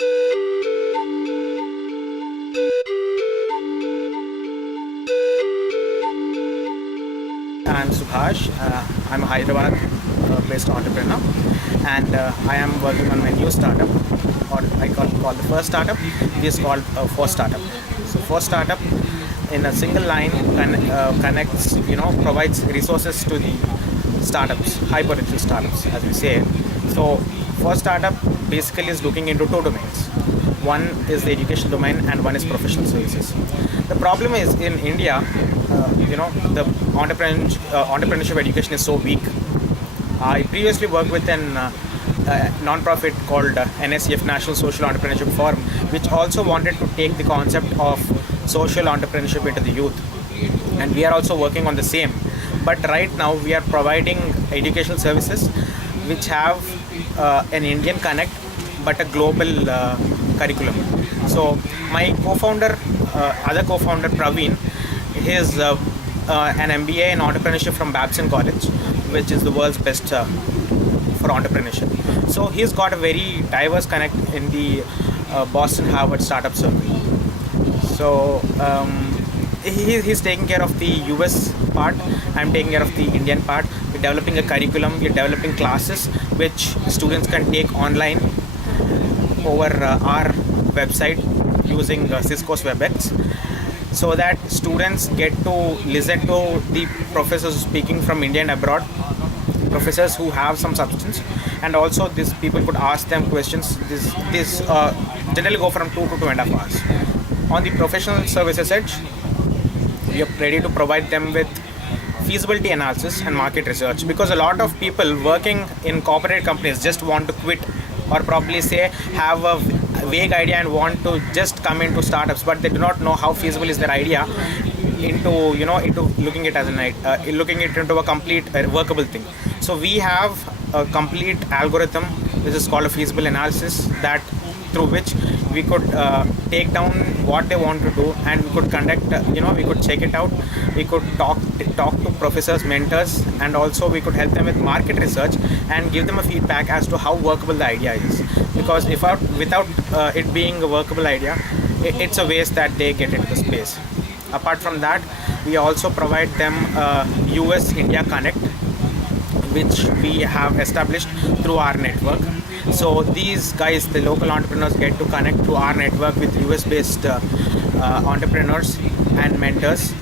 I'm Subhash. I'm a Hyderabad-based entrepreneur, and I am working on my new startup, or I call the first startup. This is called First Startup. So First Startup, in a single line, connects, provides resources to the startups, high potential startups, as we say. So First Startup basically is looking into two domains. One is the education domain, and one is professional services. The problem is in India, the entrepreneurship education is so weak. I previously worked with an non-profit called NSCF, National Social Entrepreneurship Forum, which also wanted to take the concept of social entrepreneurship into the youth, and we are also working on the same. But right now we are providing educational services which have an Indian connect but a global curriculum. So my other co-founder Praveen, he is an MBA in entrepreneurship from Babson College, which is the world's best for entrepreneurship. So he's got a very diverse connect in the Boston Harvard startup circle. So he's taking care of the US part. I'm taking care of the Indian part. We're developing a curriculum. We're developing classes which students can take online over our website using Cisco's WebEx, so that students get to listen to the professors speaking from India and abroad, professors who have some substance, and also these people could ask them questions. This generally go from 2 to 2.5 hours. On the professional services edge, we are ready to provide them with feasibility analysis and market research, because a lot of people working in corporate companies just want to quit, or probably say have a vague idea and want to just come into startups, but they do not know how feasible is their idea into looking it as looking it into a complete workable thing. So we have a complete algorithm which is called a feasible analysis, that through which we could take down what they want to do, and we could conduct we could check it out, we could talk to professors, mentors, and also we could help them with market research and give them a feedback as to how workable the idea is. Because without it being a workable idea, it's a waste that they get into the space. Apart from that, we also provide them US India Connect, which we have established through our network. So these guys, the local entrepreneurs, get to connect to our network with US based entrepreneurs and mentors,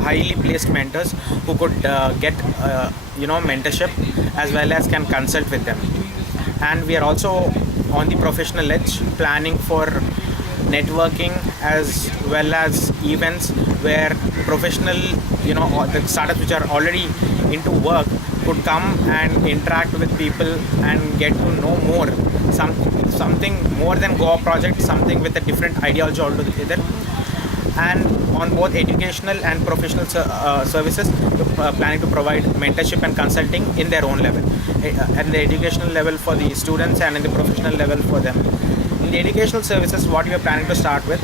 highly placed mentors who could get mentorship, as well as can consult with them. And we are also on the professional edge planning for networking as well as events where professional, the startups which are already into work could come and interact with people and get to know more, something more than Goa project, something with a different ideology altogether. And on both educational and professional services, planning to provide mentorship and consulting in their own level, at the educational level for the students and in the professional level for them. In the educational services, what we are planning to start with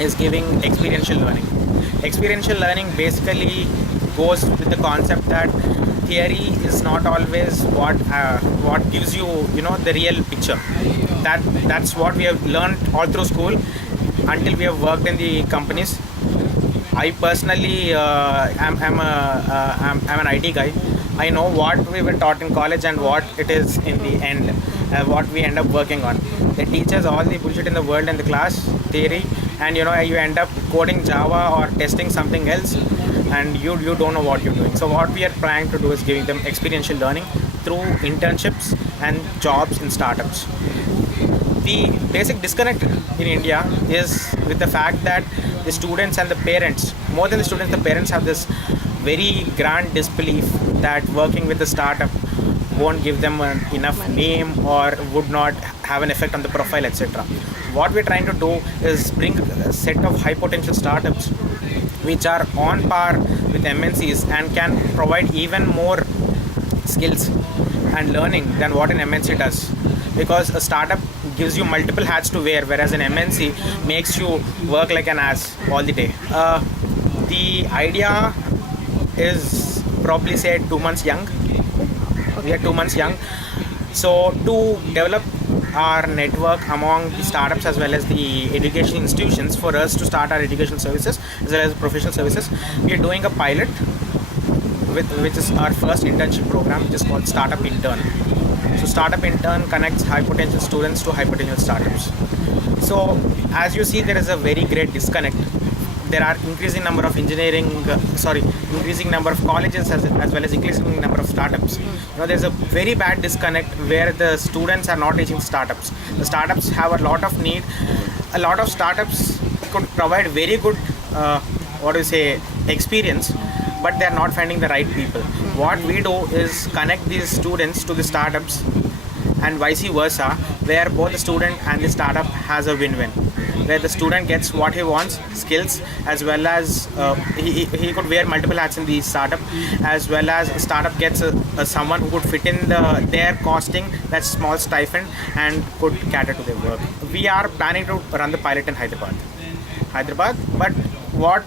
is giving experiential learning. Experiential learning basically goes with the concept that theory is not always what gives you the real picture. That's what we have learned all through school until we have worked in the companies. I personally am an IT guy. I know what we were taught in college and what it is in the end, what we end up working on. They teach us all the bullshit in the world in the class, theory, and you end up coding Java or testing something else, and you don't know what you're doing. So what we are trying to do is giving them experiential learning through internships and jobs in startups. The basic disconnect in India is with the fact that the students and the parents, more than the students, the parents have this very grand disbelief that working with a startup won't give them enough name or would not have an effect on the profile, etc. What we're trying to do is bring a set of high potential startups which are on par with MNCs and can provide even more skills and learning than what an MNC does. Because a startup gives you multiple hats to wear, whereas an MNC makes you work like an ass all the day. The idea is probably say 2 months young. We are 2 months young. So to develop our network among the startups as well as the education institutions for us to start our educational services as well as professional services. We are doing a pilot which is our first internship program, which is called Startup Intern. So Startup Intern connects high potential students to high potential startups. So as you see, there is a very great disconnect. There are increasing number of increasing number of colleges as well as increasing number of startups. There's a very bad disconnect where the students are not reaching startups. The startups have a lot of need. A lot of startups could provide very good, experience, but they are not finding the right people. What we do is connect these students to the startups and vice versa, where both the student and the startup has a win-win, where the student gets what he wants, skills, as well as he could wear multiple hats in the startup, as well as the startup gets someone who could fit in their costing, that small stipend, and could cater to their work. We are planning to run the pilot in Hyderabad, but what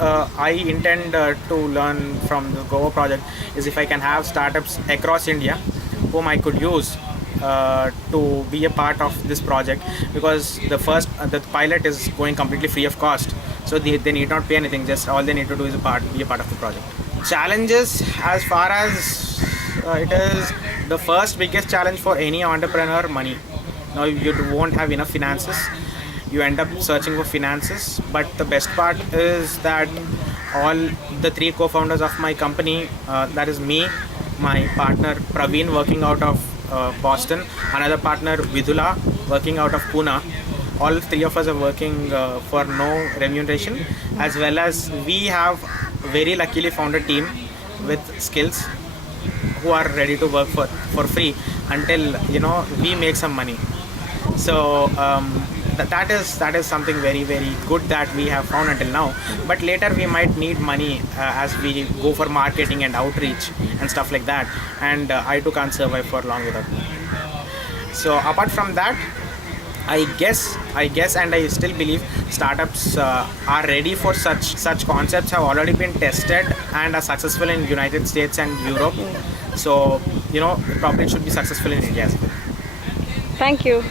I intend to learn from the Goa project is if I can have startups across India whom I could use to be a part of this project, because the pilot is going completely free of cost, so they need not pay anything. Just all they need to do is be a part of the project. Challenges, as far as it is the first biggest challenge for any entrepreneur, money. Now you won't have enough finances, you end up searching for finances. But the best part is that all the three co-founders of my company, that is me, my partner Praveen working out of Boston, another partner Vidula working out of Pune, all three of us are working for no remuneration, as well as we have very luckily found a team with skills who are ready to work for free until we make some money. So that is something very, very good that we have found until now. But later we might need money as we go for marketing and outreach and stuff like that, and I too can't survive for long without money. So apart from that, I guess and I still believe startups are ready for such concepts, have already been tested and are successful in United States and Europe. So probably it should be successful in India as well. Thank you.